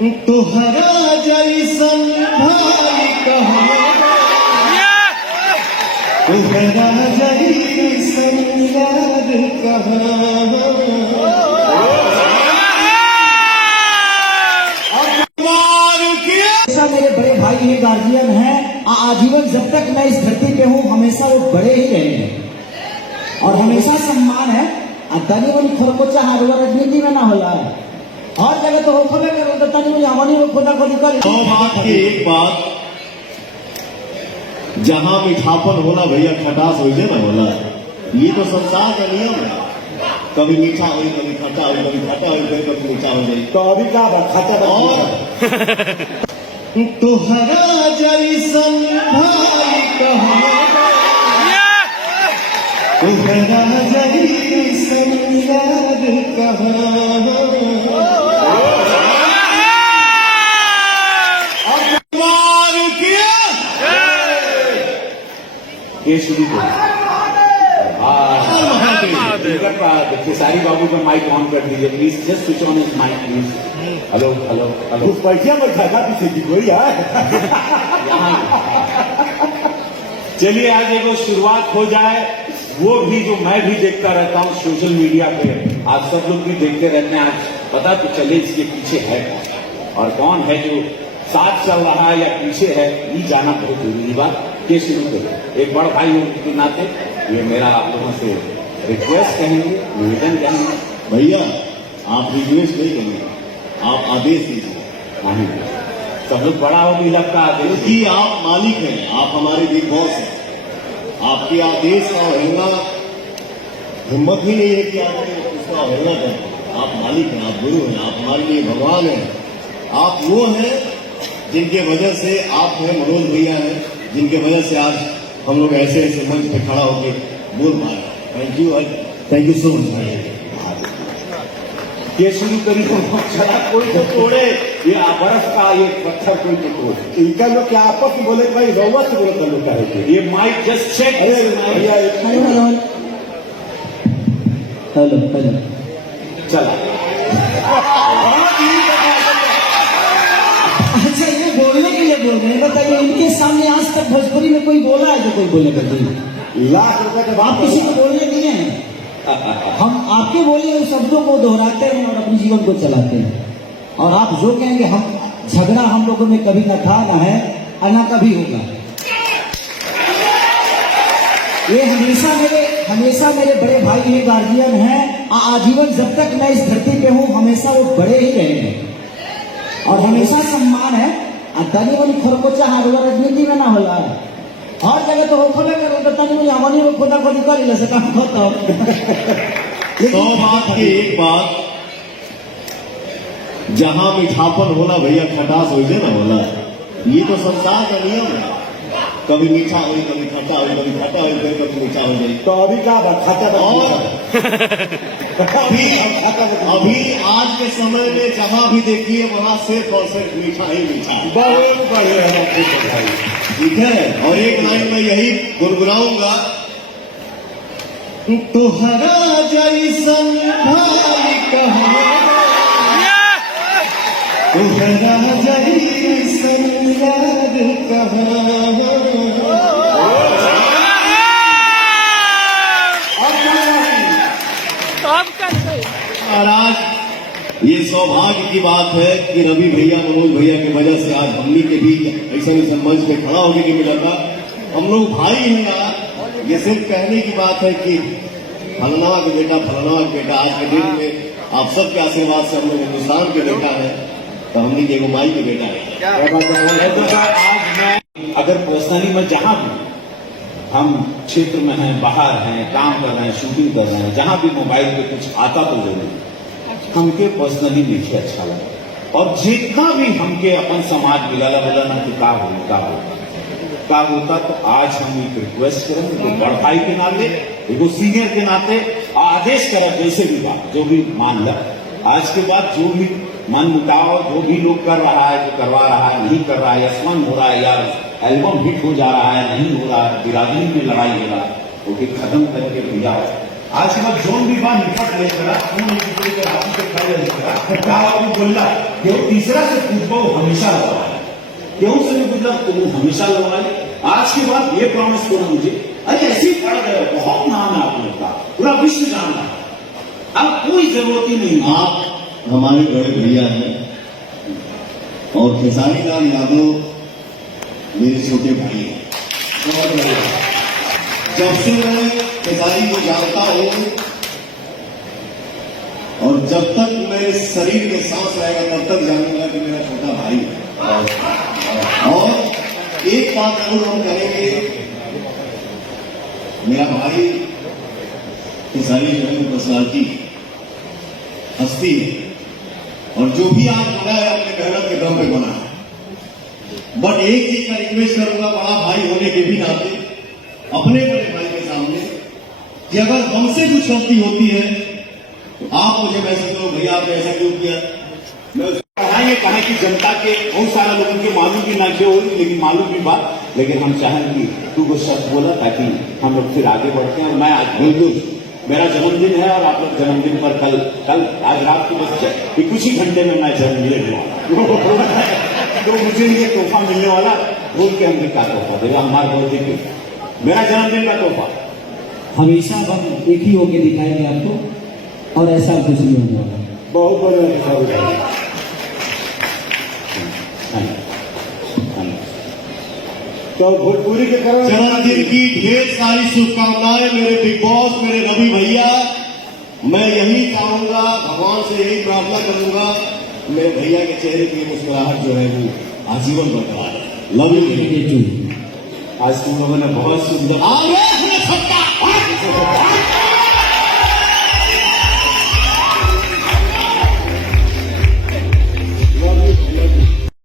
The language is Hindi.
तुहरा जैसन भाई कहाँ, तुहरा जैसन यार कहाँ। मेरे बड़े भाई हैं, गार्जियन हैं, आजीवन जब तक मैं इस धरती पे हूँ हमेशा वो बड़े ही रहेंगे और हमेशा सम्मान है। तनी मुझे खोरकोचा हारवा राजनीति में ना होला है, हर जगह तो होखबे करो तो तनी मुझे हमनी को खुदा खुदी कर। दो बात की एक बात, जहां मीठापन होला भैया खटास हो जाए ना होला, ये तो संसार का नियम है। कभी मीठा हो, कभी खट्टा हो, कभी खट्टा हो, कभी मीठा हो जाए। तो अभी क्या खट्टा और तुहरा जैसन भाई कहाँ, तुहरा जैसन यार कहाँ। केसरी को खेसारी बाबू का माइक ऑन कर दीजिए please, just switch on his mic please. Hello hello hello, बैठिया बैठा था पीछे की कोई यार। चलिए आज एक शुरुआत हो जाए, वो भी जो मैं भी देखता रहता हूँ सोशल मीडिया पे, आज सब लोग भी देखते रहते हैं, आज पता तो चले इसके पीछे है और कौन है जो साथ चल रहा है या पीछे है, ये जाना बहुत जरूरी बात। के शुरू करें, एक बड़ भाई के नाते ये मेरा आप लोगों से रिक्वेस्ट कहेंगे, निवेदन कहेंगे। भैया आप रिक्वेस्ट नहीं करेंगे, आप आदेश दीजिए। सब लोग बड़ा हो भी लगता है क्योंकि आप मालिक हैं, आप हमारे बिग बॉस हैं। आपके आदेश का अवहेलना हिम्मत ही नहीं है कि आप उसका अवहेलना करें। आप मालिक हैं, आप गुरु हैं, आप हमारे लिए भगवान हैं। आप वो हैं जिनके वजह से आप हैं, मनोज भैया हैं, जिनके वजह से आज हम लोग ऐसे ऐसे मंच पे खड़ा होकर बोल पा रहे हैं। थैंक यू सो मच भाई। ये शुरू करी तो चला कोई तो तोड़े, ये बर्फ का ये पत्थर कोई तो तोड़े। इनका लोग क्या आपस में बोले भाई रउआ से बोले लोग क्या है ये mic just check. Hello hello hello चला। अच्छा ये बोलने के लिए बोल रहे हैं, बताइए इनके सामने आज तक भोजपुरी में कोई बोला है जो कोई बोले करते लाख रुपए के बाद किसी को बोलने नहीं है। हम आपके बोले हुए शब्दों को दोहराते हैं और अपने जीवन को चलाते हैं। और आप जो कहेंगे, हम झगड़ा हम लोगों में कभी न था, न है और न कभी होगा। ये हमेशा मेरे बड़े भाई हैं, गार्जियन हैं, आजीवन जब तक मैं इस धरती पे हूँ हमेशा वो बड़े ही रहेंगे और हमेशा सम्मान है। तनी मुझे खोरकोचा हारवा राजनीति में ना होला है, हर जगह तो होखबे करो तो तनी मुझे हमनी को खुदा खुदी कर ले सका होता। सौ बात की एक बात, जहां मीठापन होला भैया खटास हो जाए ना होला, ये तो संसार का नियम है। कभी मीठा हो, कभी खट्टा हो, कभी खट्टा हो, कभी मीठा हो जाए। तो अभी क्या खट्टा और अभी आज के समय में जहां भी देखिए वहां सिर्फ और सिर्फ मीठा ही मीठा। बहुत बढ़िया, ठीक है। और एक लाइन में यही गुनगुनाऊंगा, तुहरा जैसन भाई कहाँ, तुहरा जैसन यार कहाँ। और आज ये सौभाग्य की बात है कि रवि भैया, मनोज भैया की वजह से आज हमनी के भी ऐसा मंच पे खड़ा होने के मिला था। हम लोग भाई हैं यार, ये सिर्फ कहने की बात है कि फलना के बेटा, फलना के बेटा। आज के दिन में आप सबके आशीर्वाद से हम लोग हिंदुस्तान के बेटा है, तो हमनी के माई के बेटा है। आज मैं अगर पर्सनली मैं जहां भी, हम क्षेत्र में हैं, बाहर हैं, काम कर रहे हैं, शूटिंग कर रहे हैं, जहां भी मोबाइल पे कुछ आता तो जरूर हमके पर्सनली देखे अच्छा लगा। और जितना भी हमके अपन समाज मिला बोला ना कि का होता, तो आज हम एक रिक्वेस्ट करेंगे, तो बड़ भाई के नाते, एगो सीनियर के नाते आदेश करें, जैसे भी बात जो भी मान ला, आज के बाद जो भी मन मुटाव जो भी लोग कर रहा है, जो करवा रहा है, नहीं कर रहा है, यशमन हो रहा है या एल्बम हिट हो जा रहा है, नहीं हो रहा है, बिरादरी में लड़ाई हो रहा है, वो भी खत्म करके भैया आज के बाद जोन भी बात निकट लेकर आपकी से खड़े लेकर क्या आपको बोलना कि तीसरा से पूछो हमेशा लगवाए क्यों से भी पूछना तुम हमेशा लगवाए आज के बाद ये प्रॉमिस करो मुझे अरे ऐसे ही पड़ गए बहुत नाम है आप लोग का पूरा विश्व जान रहा है अब कोई जरूरत ही नहीं आप हमारे बड़े भैया हैं और खेसारी लाल यादव मेरे छोटे भाई हैं बहुत बड़े हैं। जब से मैं खेसारी को जानता हूं और जब तक मेरे शरीर में सांस रहेगा तब तक जानूंगा कि मेरा छोटा भाई है। और एक बात जरूर हम करेंगे, मेरा भाई खेसारी जो है पर्सनालिटी हस्ती है और जो भी आज बना है अपने मेहनत के दम पे बना है। बट एक चीज का रिक्वेस्ट करूंगा बड़ा भाई होने के भी नाते अपने बड़े भाई के सामने कि अगर हमसे कुछ गलती होती है तो आप मुझे मैसेज करो भैया आपने ऐसा क्यों किया। मैं कहेंगे कहें कि जनता के बहुत सारे लोगों के मालूम भी ना क्यों होगी लेकिन मालूम भी बात लेकिन हम चाहें कि तू वो सच बोला ताकि हम लोग फिर आगे बढ़ते हैं। और मैं आज बिल्कुल मेरा जन्मदिन है और आप लोग जन्मदिन पर कल आज रात को बस कुछ ही घंटे में मैं जन्मदिन हुआ तो मुझे ये तोहफा मिलने वाला बोल के हमने क्या तोहफा देगा हमारे बहुत मेरा जन्मदिन का तोहफा हमेशा हम एक ही होके दिखाएंगे आपको और ऐसा कुछ नहीं होने वाला। बहुत बड़े तो भोजपुरी के कारण जन्मदिन की ढेर सारी शुभकामनाएं मेरे बिग बॉस मेरे रवि भैया। मैं यही चाहूंगा भगवान से यही प्रार्थना करूंगा मेरे भैया के चेहरे की मुस्कुराहट जो है वो आजीवन बरकरार है। Love you. आज तुम लोगों ने बहुत सुंदर आगे